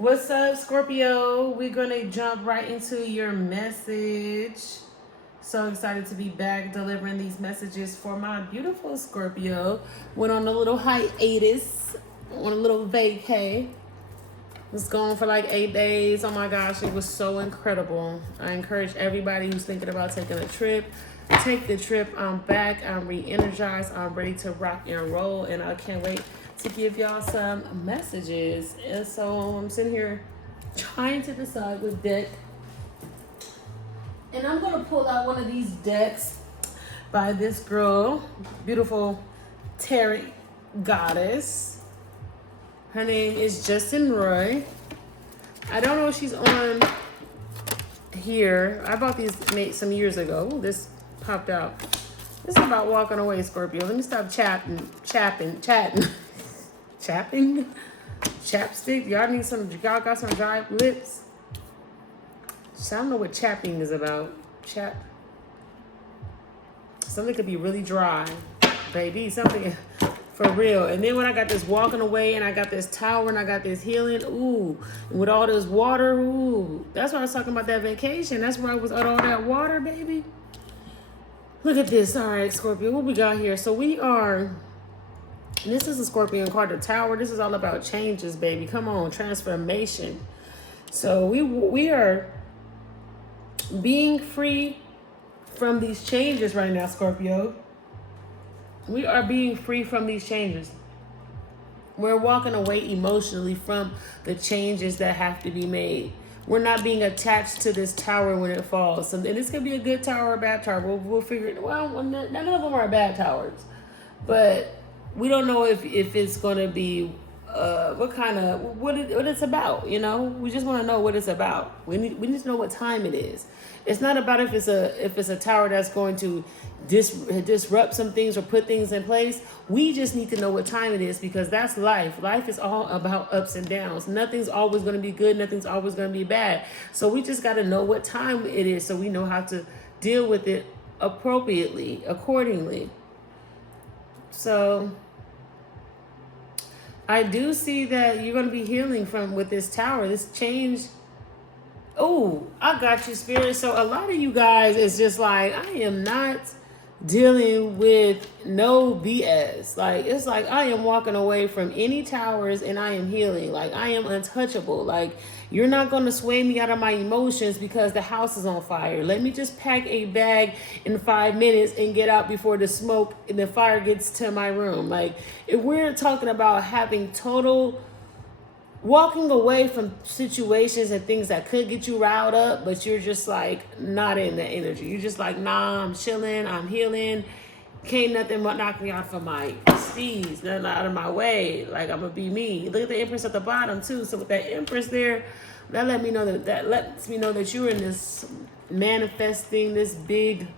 What's up, Scorpio? We're gonna jump right into your message. So excited to be back delivering these messages for my beautiful Scorpio. Went on a little hiatus, on a little vacay. Was gone for like 8 days. Oh my gosh, it was so incredible. I encourage everybody who's thinking about taking a trip. Take the trip. I'm back. I'm re-energized. I'm ready to rock and roll, and I can't wait to give y'all some messages. And so I'm sitting here trying to decide what deck, and I'm gonna pull out one of these decks by this girl, beautiful tarot goddess. Her name is Justin Roy. I don't know if she's on here. I bought these some years ago. Ooh, this popped out. This is about walking away, Scorpio. Let me stop chatting. Chapping? Chapstick? Y'all got some dry lips? So I don't know what chapping is about. Something could be really dry. Baby, something for real. And then when I got this walking away and I got this tower and I got this healing, ooh, and with all this water, ooh. That's why I was talking about that vacation. That's where I was at all that water, baby. Look at this. All right, Scorpio, what we got here? So we are... And this is a Scorpion card, the Tower. This is all about changes, baby. Come on, transformation. So we are being free from these changes right now, Scorpio. We are being free from these changes. We're walking away emotionally from the changes that have to be made. We're not being attached to this tower when it falls. And this could be a good tower or a bad tower. We'll figure it. Well, none of them are bad towers, but we don't know if it's going to be what it's about. You know, we just want to know what it's about. We need to know what time it is. It's not about if it's a tower that's going to disrupt some things or put things in place. We just need to know what time it is, because that's life. Life is all about ups and downs. Nothing's always going to be good. Nothing's always going to be bad. So we just got to know what time it is, so we know how to deal with it appropriately, accordingly. So I do see that you're going to be healing with this tower, this change. Oh, I got you, Spirit. So a lot of you guys is just like, I am not dealing with no BS. Like, it's like I am walking away from any towers and I am healing. Like, I am untouchable. Like, you're not going to sway me out of my emotions because the house is on fire. Let me just pack a bag in 5 minutes and get out before the smoke and the fire gets to my room. Like, if we're talking about having total walking away from situations and things that could get you riled up, but you're just like not in the energy. You're just like, nah, I'm chilling, I'm healing. Can't nothing knock me off of my steez, nothing out of my way. Like, I'm gonna be me. Look at the Empress at the bottom too. So with that Empress there, that lets me know that you're in this manifesting this big,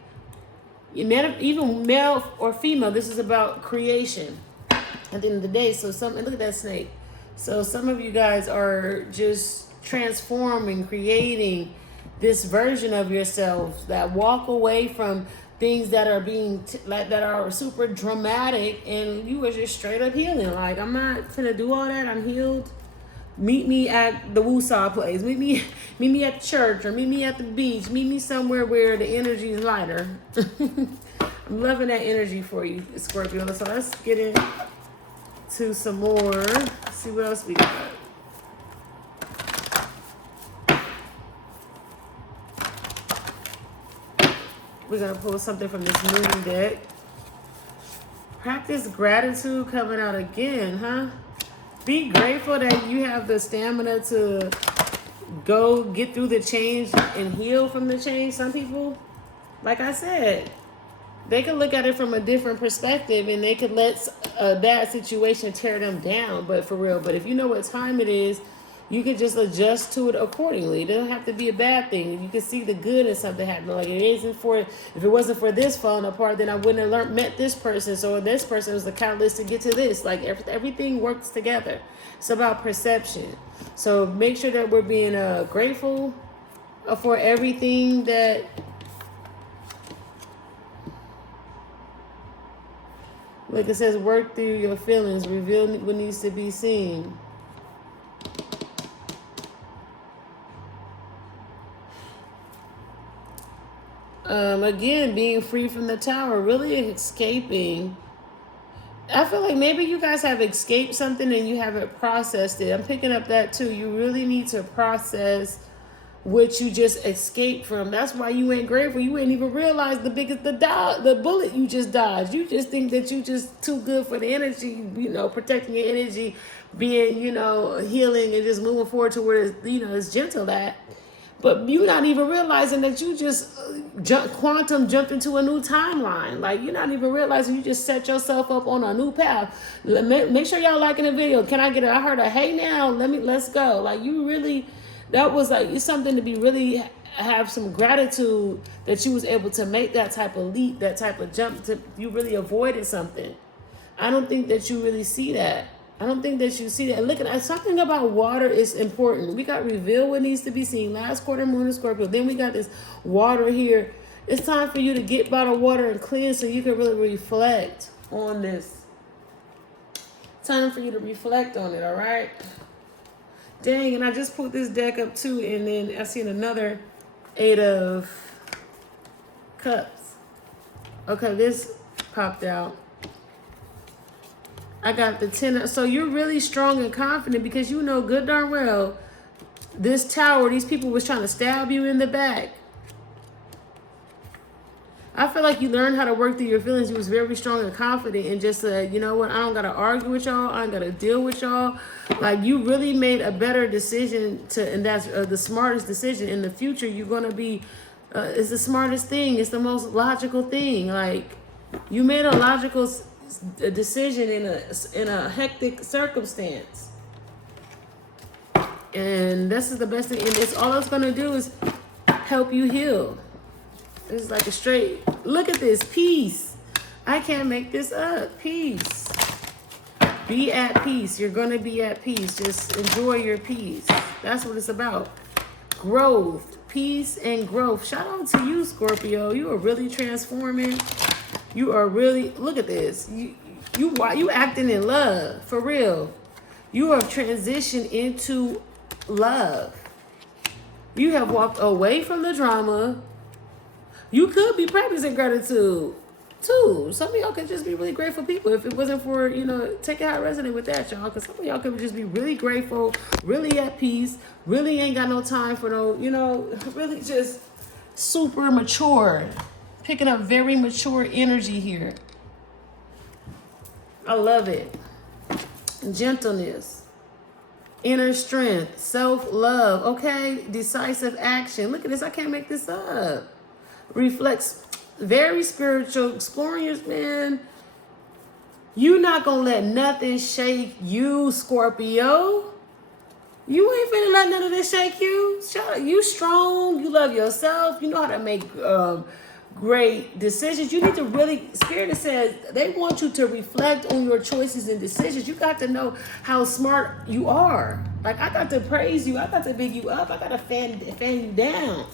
even male or female. This is about creation at the end of the day. So look at that snake. So some of you guys are just transforming, creating this version of yourselves that walk away from things that are that are super dramatic, and you are just straight up healing. Like, I'm not gonna do all that. I'm healed. Meet me at the Woosah place. Meet me at church, or meet me at the beach. Meet me somewhere where the energy is lighter. I'm loving that energy for you, Scorpio. So let's get into some more. See what else we got. We're going to pull something from this moon deck. Practice gratitude coming out again, huh? Be grateful that you have the stamina to go get through the change and heal from the change. Some people, like I said, they could look at it from a different perspective and they could let a bad situation tear them down. But for real, but if you know what time it is, you can just adjust to it accordingly. It doesn't have to be a bad thing. You can see the good in something happening. Like, if it wasn't for this falling apart, then I wouldn't have met this person. So this person was the catalyst to get to this. Like, everything works together. It's about perception. So make sure that we're being grateful for everything that... Like it says, work through your feelings, reveal what needs to be seen. Again, being free from the tower, really escaping. I feel like maybe you guys have escaped something and you haven't processed it. I'm picking up that too. You really need to process what you just escaped from. That's why you ain't grateful. You ain't even realize the bullet you just dodged. You just think that you just too good for the energy, protecting your energy, being, healing and just moving forward to where it's, it's gentle at. But you not even realizing that you just jumped into a new timeline. Like, you're not even realizing you just set yourself up on a new path. Make sure y'all liking the video. Can I get it? I heard a hey now. Let's go. Like, you really, that was like, it's something to be really have some gratitude that you was able to make that type of leap, that type of jump. You really avoided something. I don't think that you really see that. I don't think that you see that. Look at something about water is important. We got reveal what needs to be seen. Last quarter moon in Scorpio. Then we got this water here. It's time for you to get by the water and cleanse so you can really reflect on this. Time for you to reflect on it, all right? Dang, and I just pulled this deck up too, and then I seen another 8 of Cups. Okay, this popped out. I got the 10. So you're really strong and confident because you know good darn well this tower, these people was trying to stab you in the back. I feel like you learned how to work through your feelings. You was very strong and confident and just said, you know what, I don't got to argue with y'all. I ain't got to deal with y'all. Like, you really made a better decision and that's the smartest decision. In the future, you're going to be, it's the smartest thing. It's the most logical thing. Like, you made a logical decision in a hectic circumstance, and this is the best thing, and it's all it's gonna do is help you heal. It's like a straight look at this peace. I can't make this up. Peace. Be at peace. You're gonna be at peace. Just enjoy your peace. That's what it's about. Growth, peace, and growth. Shout out to you, Scorpio. You are really transforming. You are really, look at this. You acting in love, for real. You have transitioned into love. You have walked away from the drama. You could be practicing gratitude too. Some of y'all could just be really grateful people. If it wasn't for, take it how it resonate with that, y'all. Because some of y'all could just be really grateful, really at peace, really ain't got no time for no, really just super mature. Picking up very mature energy here. I love it. Gentleness, inner strength, self-love, okay? Decisive action. Look at this. I can't make this up. Reflects very spiritual, exploring your, man. You're not going to let nothing shake you, Scorpio. You ain't finna let none of this shake you. You strong. You love yourself. You know how to make great decisions. You need to really, Spirit says they want you to reflect on your choices and decisions. You got to know how smart you are. Like, I got to praise you. I got to big you up. I got to fan you down.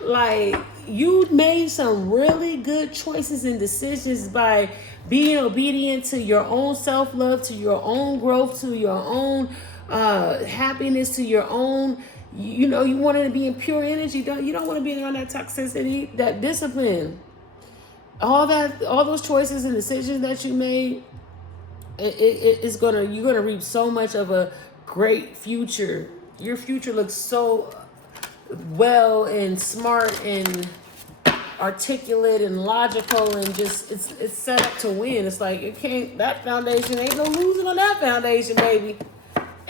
Like, you made some really good choices and decisions by being obedient to your own self-love, to your own growth, to your own happiness, to your own, you wanted to be in pure energy. You don't want to be around that toxicity, that discipline, all those choices and decisions that you made. You're gonna reap so much of a great future. Your future looks so well and smart and articulate and logical, and just it's set up to win. It's like that foundation ain't no losing on that foundation, baby.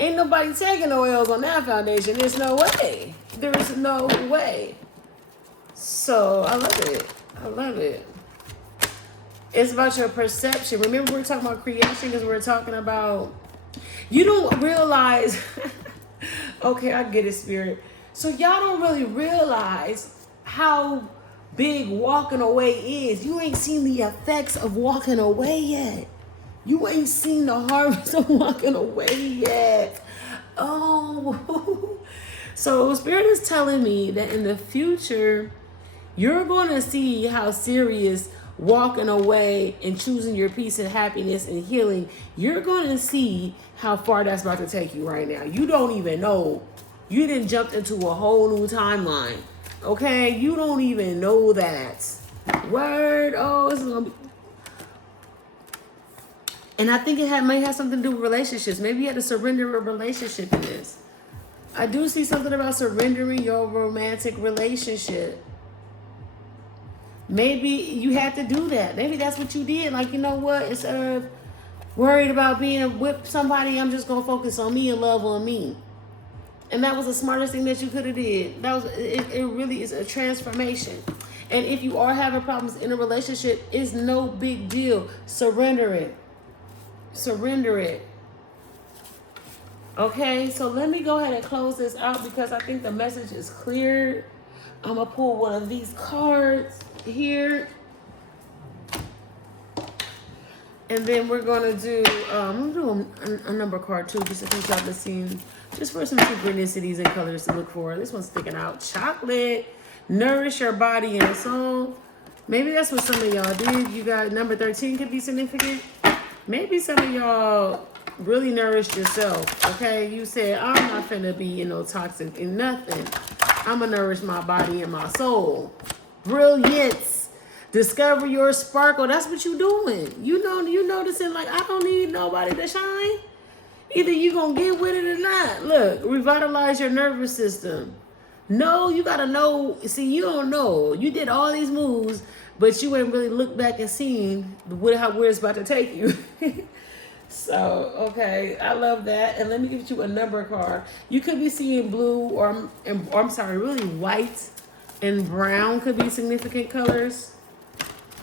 Ain't nobody taking no L's on that foundation. There's no way. There is no way. So I love it. I love it. It's about your perception. Remember, we're talking about creation because we're talking about, you don't realize. Okay, I get it, Spirit. So y'all don't really realize how big walking away is. You ain't seen the effects of walking away yet. You ain't seen the harvest of walking away yet. Oh. So Spirit is telling me that in the future, you're going to see how serious walking away and choosing your peace and happiness and healing, you're going to see how far that's about to take you right now. You don't even know. You didn't jump into a whole new timeline. Okay, you don't even know that. Word. Oh, this is gonna be. And I think may have something to do with relationships. Maybe you had to surrender a relationship in this. I do see something about surrendering your romantic relationship. Maybe you had to do that. Maybe that's what you did. Like, you know what? Instead of worried about being with somebody, I'm just gonna focus on me and love on me. And that was the smartest thing that you could have did. That was it really is a transformation. And if you are having problems in a relationship, it's no big deal. Surrender it. Surrender it. Okay, so let me go ahead and close this out because I think the message is clear. I'm gonna pull one of these cards here. And then we're gonna do I'm gonna do a number card too, just in case y'all been seeing, just for some synchronicities and colors to look for. This one's sticking out. Chocolate, nourish your body and soul. Maybe that's what some of y'all did. You got number 13 could be significant. Maybe some of y'all really nourished yourself. Okay, you said, I'm not finna be in no toxic in nothing. I'm gonna nourish my body and my soul. Brilliance. Discover your sparkle. That's what you doing. You know, you noticing like, I don't need nobody to shine. Either you gonna get with it or not. Look, revitalize your nervous system. No, you gotta know. See, you don't know. You did all these moves, but you ain't really looked back and seen where it's about to take you. So, okay, I love that. And let me give you a number card. You could be seeing blue or I'm sorry, really white and brown could be significant colors.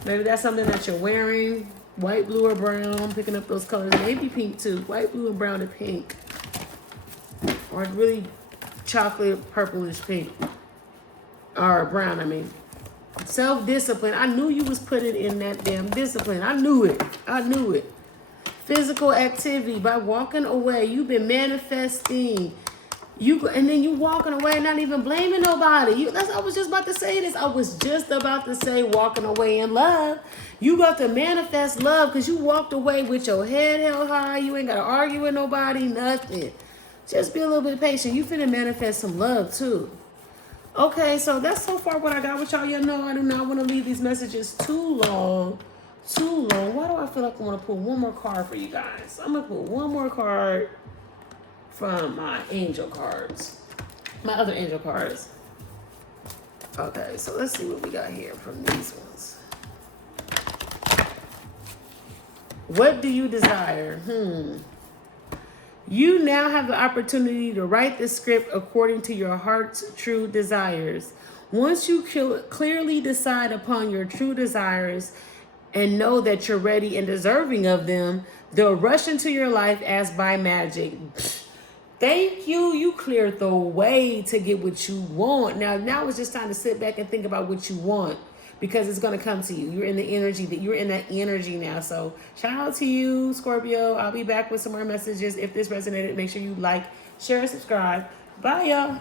Maybe that's something that you're wearing. White, blue, or brown. Picking up those colors. Maybe pink too. White, blue, and brown, and pink. Or really chocolate, purplish pink. Or brown, I mean. Self-discipline. I knew you was putting in that damn discipline. I knew it. I knew it. Physical activity. By walking away, you've been manifesting. And then you walking away, not even blaming nobody. I was just about to say this. I was just about to say walking away in love. You got to manifest love because you walked away with your head held high. You ain't got to argue with nobody, nothing. Just be a little bit patient. You finna manifest some love too. Okay, so that's so far what I got with y'all. You know, I do not want to leave these messages too long. Why do I feel like I want to pull one more card for you guys? I'm going to pull one more card from my angel cards. My other angel cards. Okay, so let's see what we got here from these ones. What do you desire? You now have the opportunity to write the script according to your heart's true desires. Once you clearly decide upon your true desires and know that you're ready and deserving of them, they'll rush into your life as by magic. Thank you. You cleared the way to get what you want. Now it's just time to sit back and think about what you want because it's going to come to you. You're in the energy that you're in that energy now. So shout out to you, Scorpio. I'll be back with some more messages. If this resonated, make sure you like, share, and subscribe. Bye, y'all.